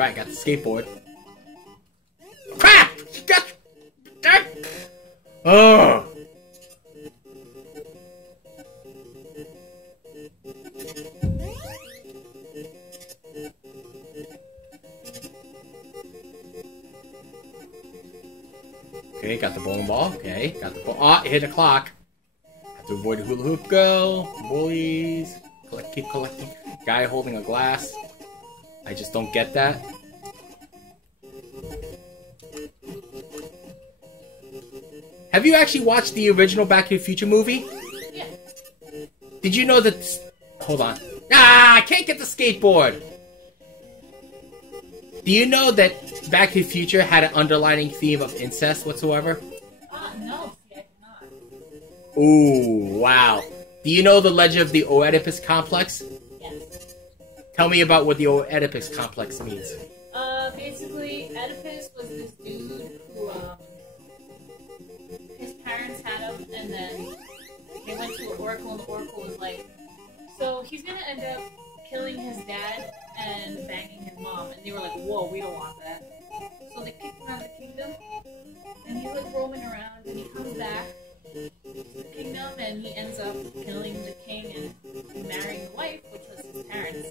Alright, got the skateboard. Crap! Oh! Okay, got the bowling ball. Okay, got the ball. Ah, hit the clock. Have to avoid the hula hoop girl. Bullies. Keep collecting. Guy holding a glass. I just don't get that. Have you actually watched the original Back to the Future movie? Yeah. Did you know that... Hold on. Ah, I can't get the skateboard! Do you know that Back to the Future had an underlining theme of incest whatsoever? No, see, I did not. Ooh, wow. Do you know the legend of the Oedipus complex? Yes. Tell me about what the Oedipus complex means. Basically, Oedipus was this dude who, his parents had him, and then they went to an oracle, and the oracle was like, so he's gonna end up killing his dad and banging his mom, and they were like, whoa, we don't want that. So they kicked him out of the kingdom, and he's like roaming around, and he comes back to the kingdom, and he ends up killing the king and marrying the wife, which was his parents.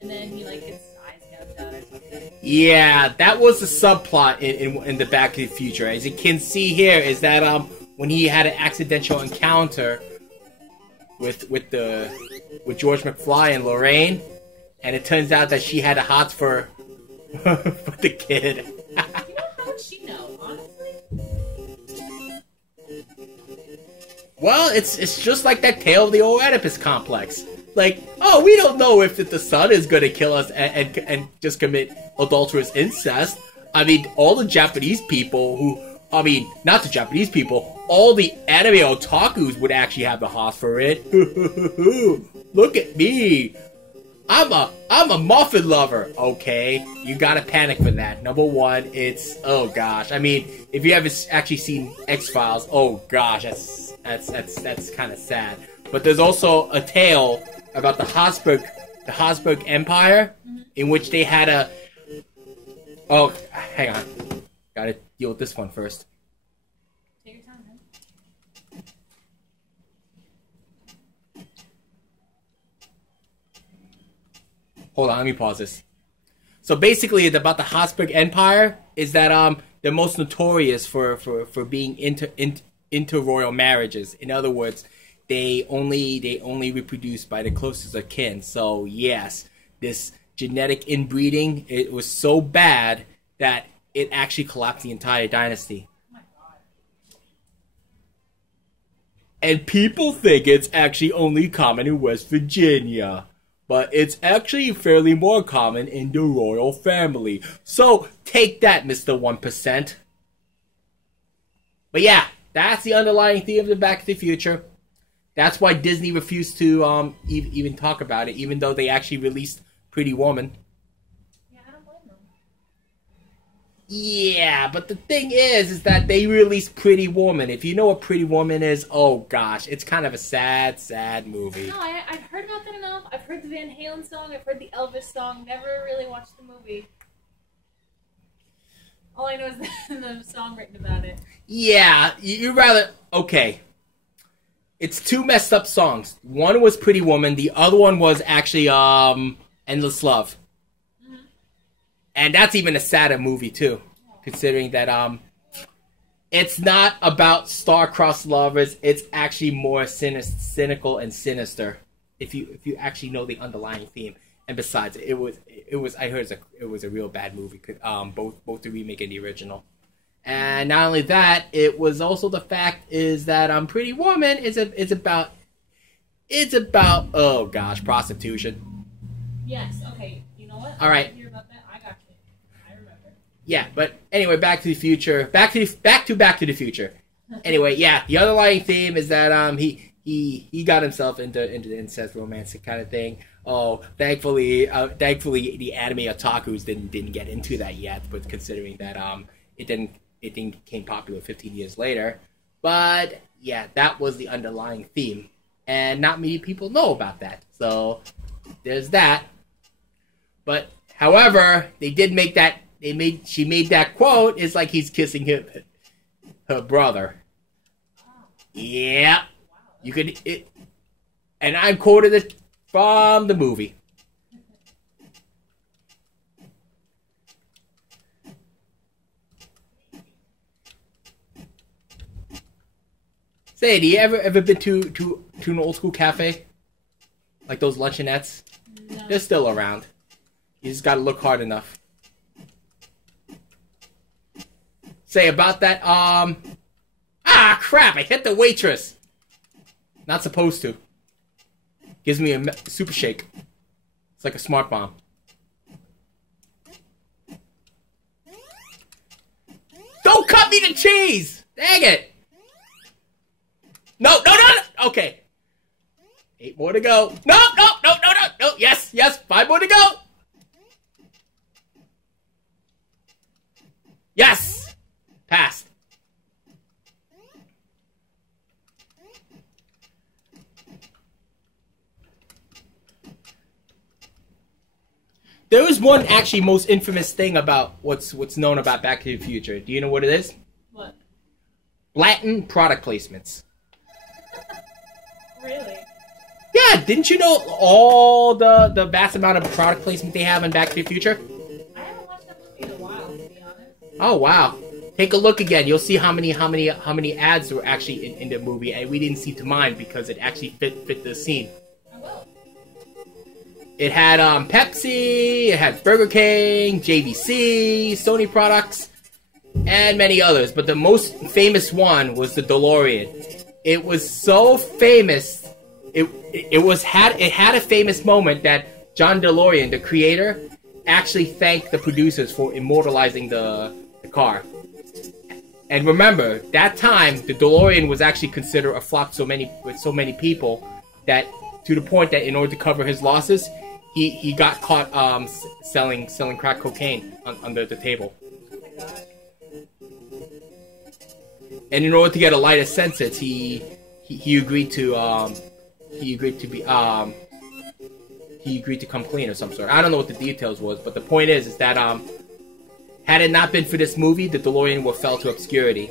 And then he like gets his eyes gouged out or something. Yeah, that was the subplot in the Back to the Future. As you can see here, is that when he had an accidental encounter with George McFly and Lorraine, and it turns out that she had a hot for the kid. You know, how would she know, honestly? Well, it's just like that tale of the Oedipus complex. Like, oh, we don't know if the son is going to kill us and just commit adulterous incest. I mean, all the Japanese people who... I mean, not the Japanese people. All the anime otakus would actually have the hots for it. Look at me. I'm a muffin lover. Okay, you gotta panic for that. Number one, it's... Oh, gosh. I mean, if you haven't actually seen X-Files, oh, gosh, that's kind of sad. But there's also a tale about the Habsburg Empire, in which they had a... Oh, hang on. Gotta deal with this one first. Take your time, man. Hold on, let me pause this. So basically, it's about the Habsburg Empire, is that they're most notorious for being inter-royal marriages. In other words, they only reproduce by the closest of kin. So yes, this genetic inbreeding, it was so bad that it actually collapsed the entire dynasty. Oh my god. And people think it's actually only common in West Virginia. But it's actually fairly more common in the royal family. So take that, Mr. 1%. But yeah, that's the underlying theme of the Back to the Future. That's why Disney refused to even talk about it, even though they actually released Pretty Woman. Yeah, I don't blame them. Yeah, but the thing is that they released Pretty Woman. If you know what Pretty Woman is, oh gosh, it's kind of a sad, sad movie. No, I've heard about that enough. I've heard the Van Halen song, I've heard the Elvis song, never really watched the movie. All I know is the song written about it. Yeah, you'd rather... Okay. It's two messed up songs. One was Pretty Woman, the other one was actually Endless Love. Mm-hmm. And that's even a sadder movie too, considering that it's not about star-crossed lovers, it's actually more cynical and sinister if you actually know the underlying theme. And besides, it was I heard it was a real bad movie, both the remake and the original. And not only that, it was also the fact is that Pretty Woman is about oh gosh, prostitution. Yes, okay. You know what? All right. I hear about that. I got you. I remember. Yeah, but anyway, Back to the Future. Back to the Future. Anyway, yeah, the underlying theme is that he got himself into the incest romantic kind of thing. Oh, thankfully the anime otakus didn't get into that yet, but considering that it didn't became popular 15 years later. But yeah, that was the underlying theme, and not many people know about that. So there's that. But However, they did make that. She made that quote. It's like he's kissing her brother. Yeah, you could. And I quoted it from the movie. Say, do you ever been to an old school cafe? Like those luncheonettes? No. They're still around. You just gotta look hard enough. Say about that, ah, crap, I hit the waitress. Not supposed to. Gives me a super shake. It's like a smart bomb. Don't cut me the cheese! Dang it! No. Okay. 8 more to go. No. Yes. 5 more to go. Yes. Passed. There is one actually most infamous thing about what's known about Back to the Future. Do you know what it is? What? Blatant product placements. Really? Yeah, didn't you know all the vast amount of product placement they have in Back to the Future? I haven't watched that movie in a while, to be honest. Oh wow! Take a look again. You'll see how many ads were actually in the movie, and we didn't seem to mind because it actually fit the scene. I will. It had Pepsi, it had Burger King, JVC, Sony products, and many others. But the most famous one was the DeLorean. It was so famous. It had a famous moment that John DeLorean, the creator, actually thanked the producers for immortalizing the car. And remember, that time the DeLorean was actually considered a flop with so many people that to the point that in order to cover his losses, he got caught selling crack cocaine under the table. Oh my god. And in order to get a lighter sentence, he agreed to come clean or some sort. I don't know what the details was, but the point is that had it not been for this movie, the DeLorean would fell to obscurity.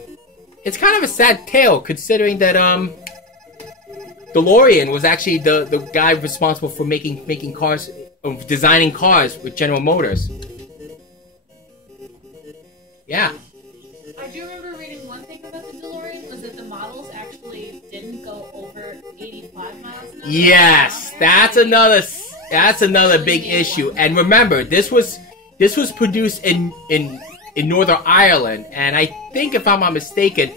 It's kind of a sad tale considering that DeLorean was actually the guy responsible for making cars, designing cars with General Motors. Yeah. I do remember reading one thing about the DeLorean was that the models actually didn't go over 85 miles an hour. Yes, that's another big issue. And remember, this was produced in Northern Ireland, and I think if I'm not mistaken,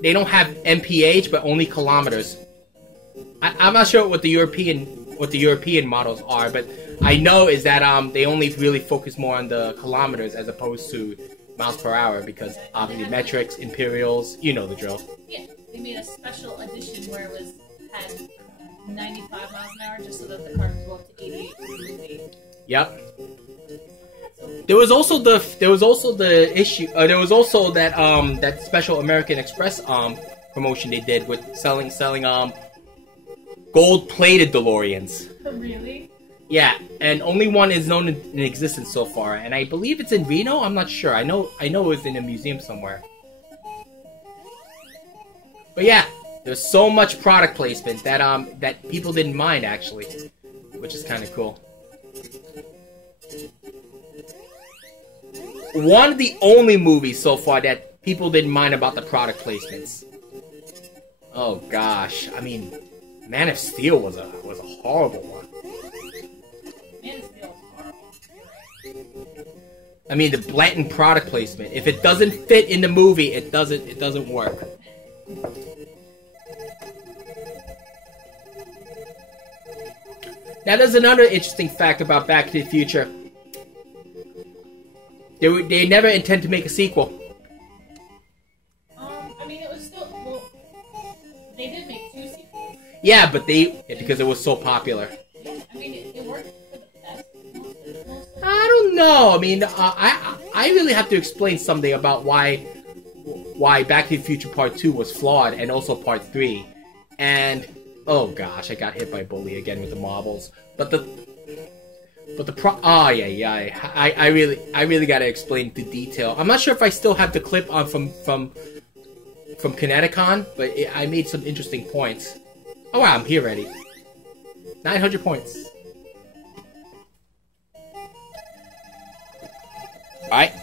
they don't have mph but only kilometers. I'm not sure what the European models are, but I know is that they only really focus more on the kilometers as opposed to miles per hour because obviously metrics, imperials, you know the drill. Yeah, they made a special edition where it had 95 miles an hour just so that the car could go up to 88 in the movie. Yep. There was also the issue. There was also that special American Express promotion they did with selling gold-plated DeLoreans. Really? Yeah, and only one is known in existence so far, and I believe it's in Reno. I'm not sure. I know it's in a museum somewhere. But yeah, there's so much product placement that people didn't mind actually, which is kind of cool. One of the only movies so far that people didn't mind about the product placements. Oh gosh, I mean, Man of Steel was a horrible one. Man of Steel is horrible. I mean, the blatant product placement. If it doesn't fit in the movie, it doesn't work. Now, there's another interesting fact about Back to the Future. They never intend to make a sequel. I mean, it was still they did make 2 sequels. Yeah, but because it was so popular. Yeah, I mean, it worked for the best. Most I don't know. I mean, I really have to explain something about why Back to the Future Part 2 was flawed, and also Part 3. And oh gosh, I got hit by a bully again with the marbles. But But the I really gotta explain the detail. I'm not sure if I still have the clip on from Kineticon, but I made some interesting points. Oh wow, I'm here already. 900 points. Alright.